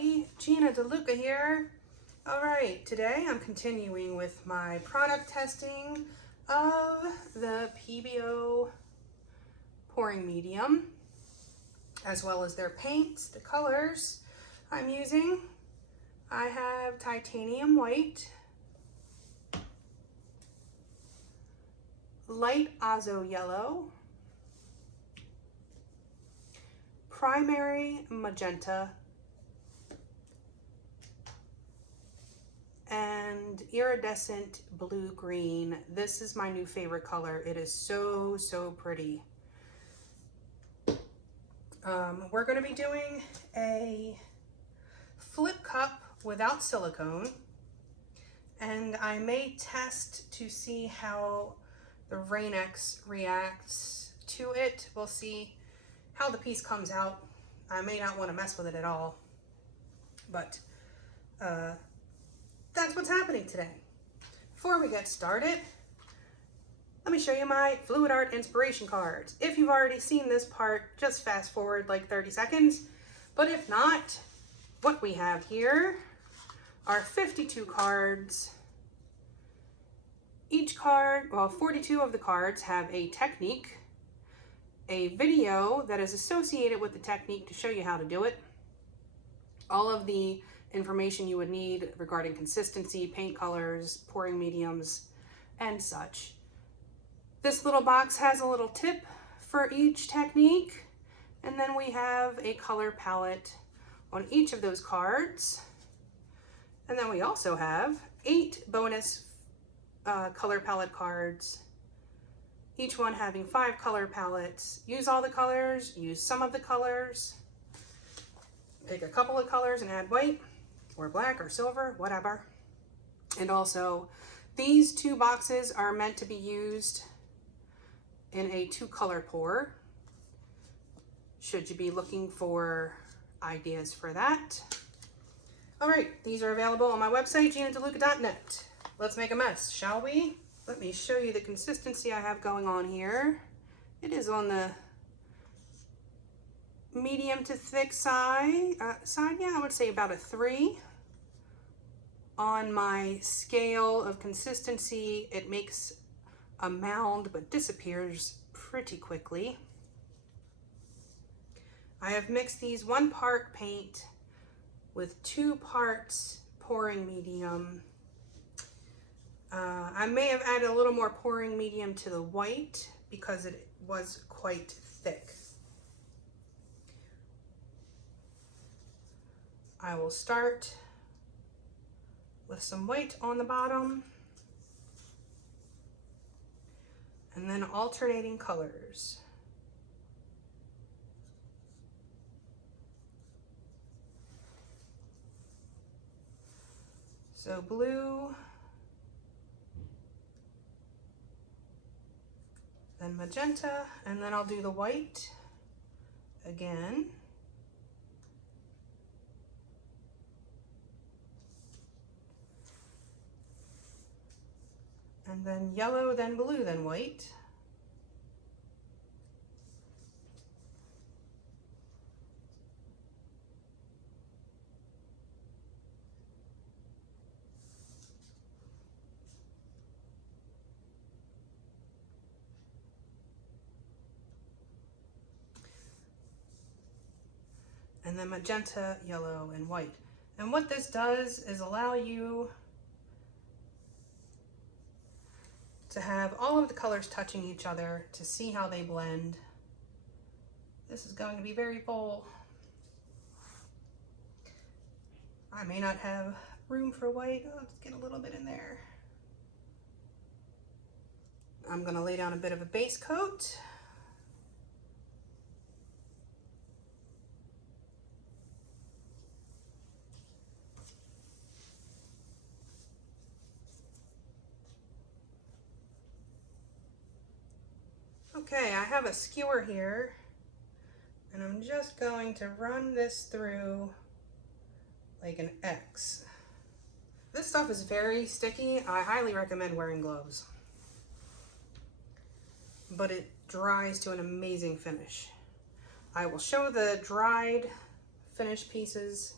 everybody, Gina DeLuca here. Alright, today I'm continuing with my product testing of the Pebeo pouring medium, as well as their paints, the colors I'm using. I have titanium white, light Azo Yellow, primary Magenta, and Iridescent blue-green. This is my new favorite color. It is so, so pretty. We're going to be doing a flip cup without silicone, and I may test to see how the RainX reacts to it. We'll see how the piece comes out. I may not want to mess with it at all, but that's what's happening today. Before we get started, let me show you my fluid art inspiration cards. If you've already seen this part, just fast forward like 30 seconds. But if not, what we have here are 52 cards. Each card, well, 42 of the cards have a technique, a video that is associated with the technique to show you how to do it, all of the information you would need regarding consistency, paint colors, pouring mediums, and such. This little box has a little tip for each technique, and then we have a color palette on each of those cards. And then we also have 8 bonus color palette cards, each one having 5 color palettes. Use all the colors, use some of the colors, pick a couple of colors and add white or black or silver, whatever. And also, these 2 boxes are meant to be used in a 2-color pour, should you be looking for ideas for that. All right, these are available on my website, ginadeluca.net. Let's make a mess, shall we? Let me show you the consistency I have going on here. It is on the medium to thick side. Yeah, I would say about a 3. On my scale of consistency, it makes a mound but disappears pretty quickly. I have mixed these 1 part paint with 2 parts pouring medium. I may have added a little more pouring medium to the white because it was quite thick. I will start with some white on the bottom and then alternating colors. So blue, then magenta, and then I'll do the white again. And then yellow, then blue, then white. And then magenta, yellow, and white. And what this does is allow you to have all of the colors touching each other to see how they blend. This is going to be very full. I may not have room for white. I'll just get a little bit in there. I'm gonna lay down a bit of a base coat. Okay, I have a skewer here, and I'm just going to run this through like an X. This stuff is very sticky. I highly recommend wearing gloves, but it dries to an amazing finish. I will show the dried finished pieces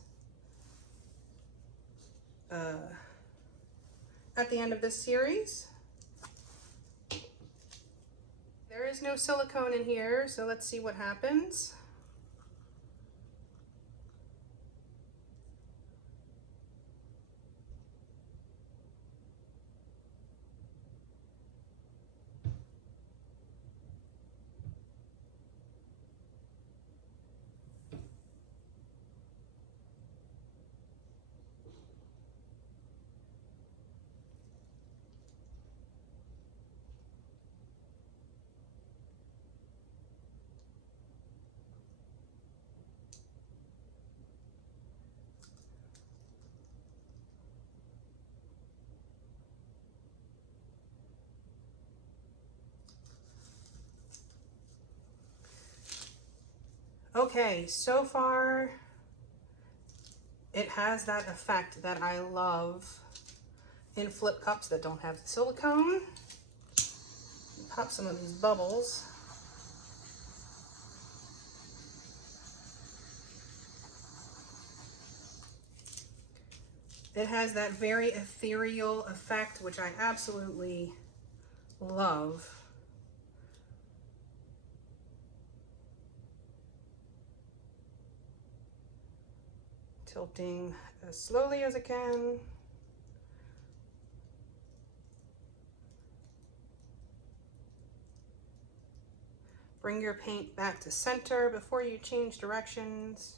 at the end of this series. There is no silicone in here, so let's see what happens. Okay, so far it has that effect that I love in flip cups that don't have the silicone. Pop some of these bubbles. It has that very ethereal effect, which I absolutely love. Tilting as slowly as I can. Bring your paint back to center before you change directions.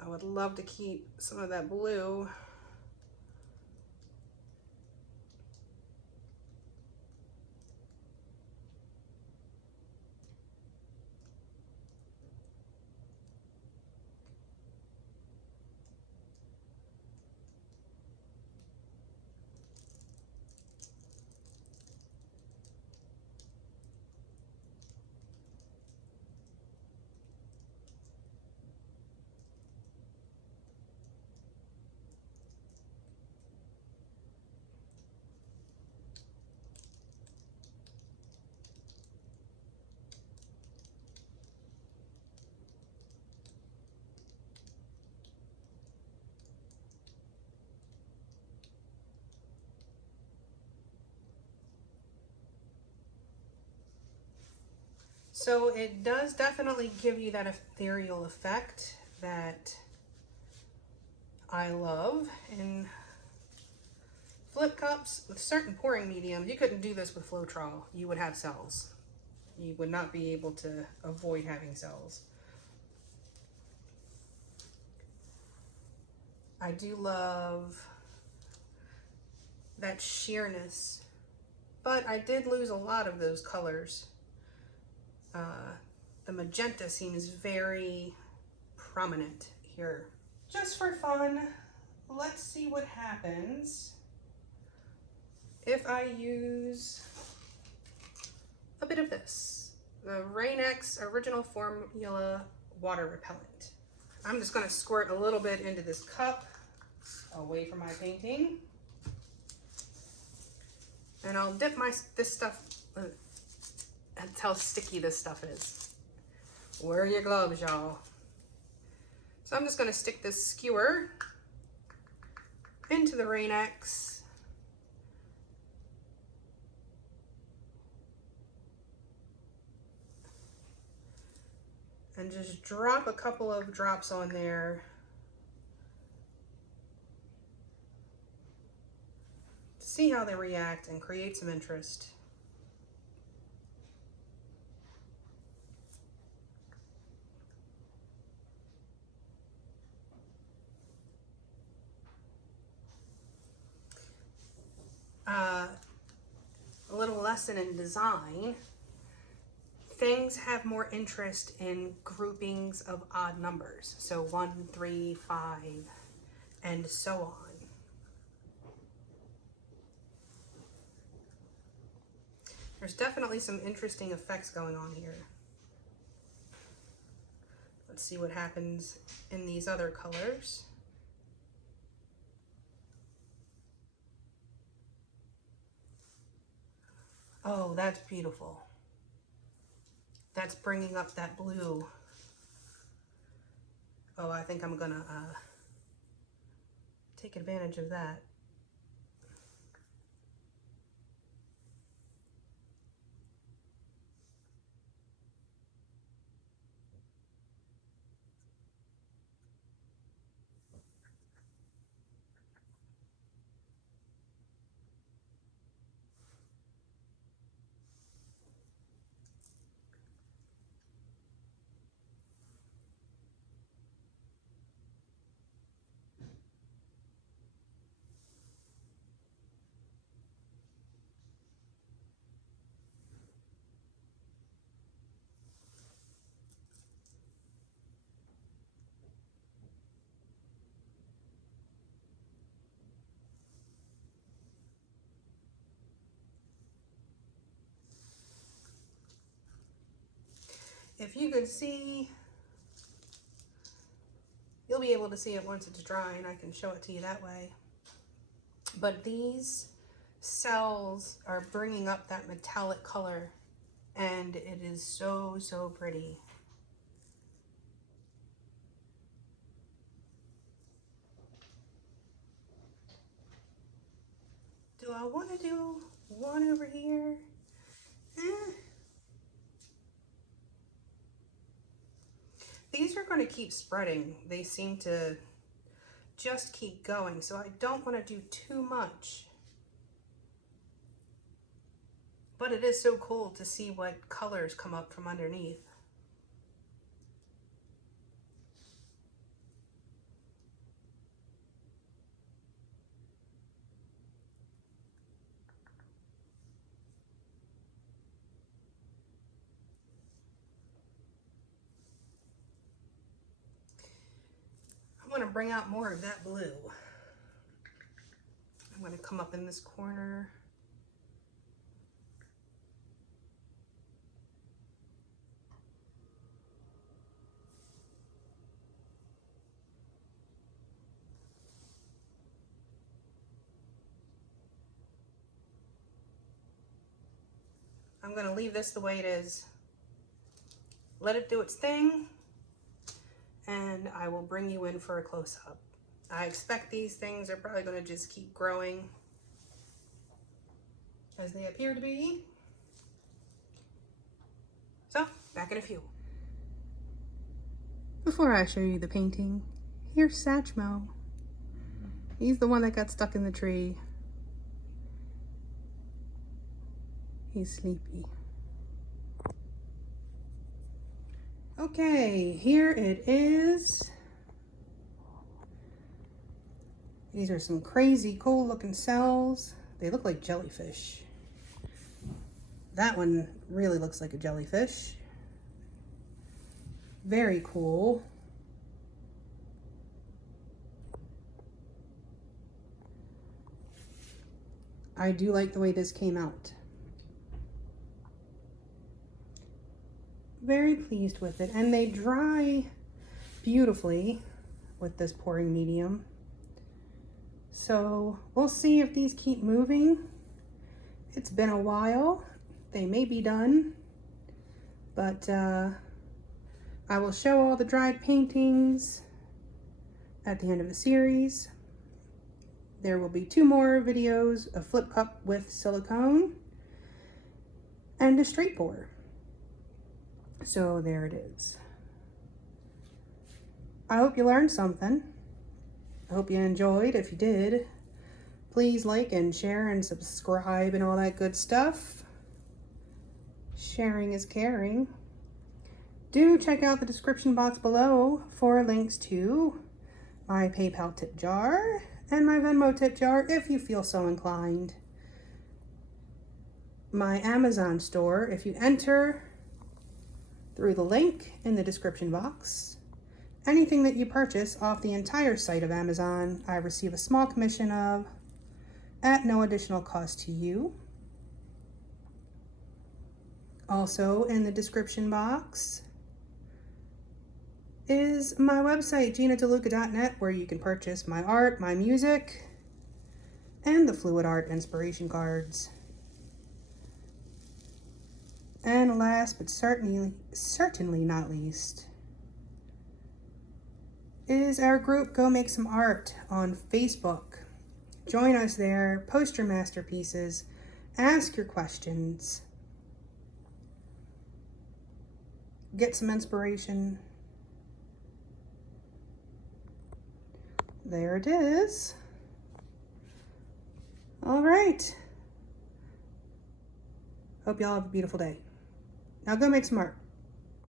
I would love to keep some of that blue. So it does definitely give you that ethereal effect that I love in flip cups with certain pouring mediums. You couldn't do this with Floetrol. You would have cells. You would not be able to avoid having cells. I do love that sheerness, but I did lose a lot of those colors. The magenta seems very prominent here. Just for fun, let's see what happens if I use a bit of this, the RainX Original Formula Water Repellent. I'm just gonna squirt a little bit into this cup away from my painting. And I'll dip this stuff, that's how sticky this stuff is. Wear your gloves, y'all. So I'm just gonna stick this skewer into the RainX. And just drop a couple of drops on there. See how they react and create some interest. A little lesson in design. Things have more interest in groupings of odd numbers. So 1, 3, 5, and so on. There's definitely some interesting effects going on here. Let's see what happens in these other colors. Oh, that's beautiful. that's bringing up that blue. Oh, I think I'm gonna take advantage of that. If you could see, you'll be able to see it once it's dry, and I can show it to you that way. But these cells are bringing up that metallic color, and it is so, so pretty. Do I want to do one over here? These are going to keep spreading. They seem to just keep going, so I don't want to do too much. But it is so cool to see what colors come up from underneath. I'm going to bring out more of that blue. I'm going to come up in this corner. I'm going to leave this the way it is. Let it do its thing, and I will bring you in for a close-up. I expect these things are probably going to just keep growing as they appear to be. So, back in a few. Before I show you the painting, here's Satchmo. He's the one that got stuck in the tree. He's sleepy. Okay, here it is. These are some crazy cool looking cells. They look like jellyfish. That one really looks like a jellyfish. Very cool. I do like the way this came out. Very pleased with it, and they dry beautifully with this pouring medium. So we'll see if these keep moving. It's been a while. They may be done, but I will show all the dried paintings at the end of the series. There will be 2 more videos, a flip cup with silicone and a straight pour. So there it is. I hope you learned something. I hope you enjoyed. If you did, please like and share and subscribe and all that good stuff. Sharing is caring. Do check out the description box below for links to my PayPal tip jar and my Venmo tip jar if you feel so inclined. My Amazon store, if you enter through the link in the description box, anything that you purchase off the entire site of Amazon, I receive a small commission of at no additional cost to you. Also in the description box is my website, GinaDeLuca.net, where you can purchase my art, my music, and the fluid art inspiration cards. And last but certainly not least is our group Go Make Some Art on Facebook. Join us there, post your masterpieces, ask your questions, get some inspiration. There it is. All right. Hope y'all have a beautiful day. Now go make some art.